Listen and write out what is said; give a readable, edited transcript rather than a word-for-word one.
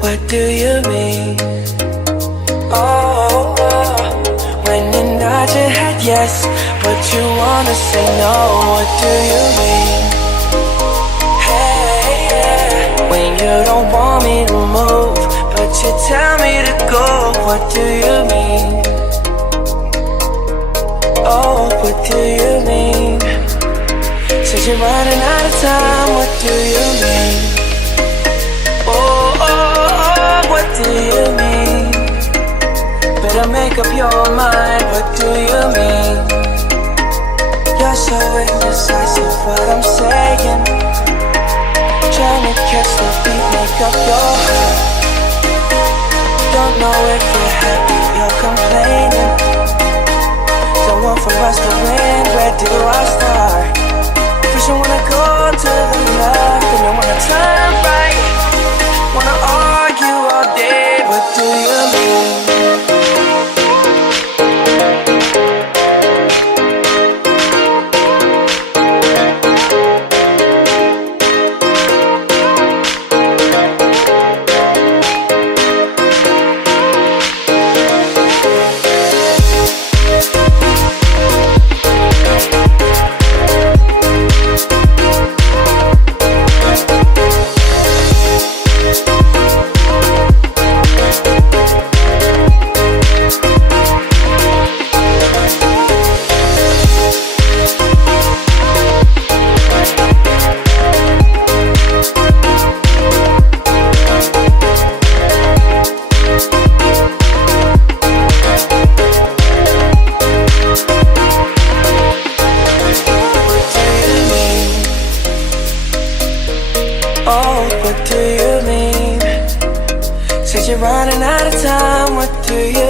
What do you mean? Oh, when you nod your head yes, but you wanna say no. What do you mean? Hey, yeah. When you don't want me to move, but you tell me to go. What do you mean? Oh, what do you mean? Said you're running out of time. What do you mean? What do you mean? Better make up your mind. What do you mean? You're so indecisive. What I'm saying, trying to catch the beat, make up your heart. Don't know if you're happy or complaining. Don't want for us to win. Where do I start? First you wanna go to the left, then you wanna turn right. Wanna argue all day, what do you mean? Oh, what do you mean? Said you're running out of time, what do you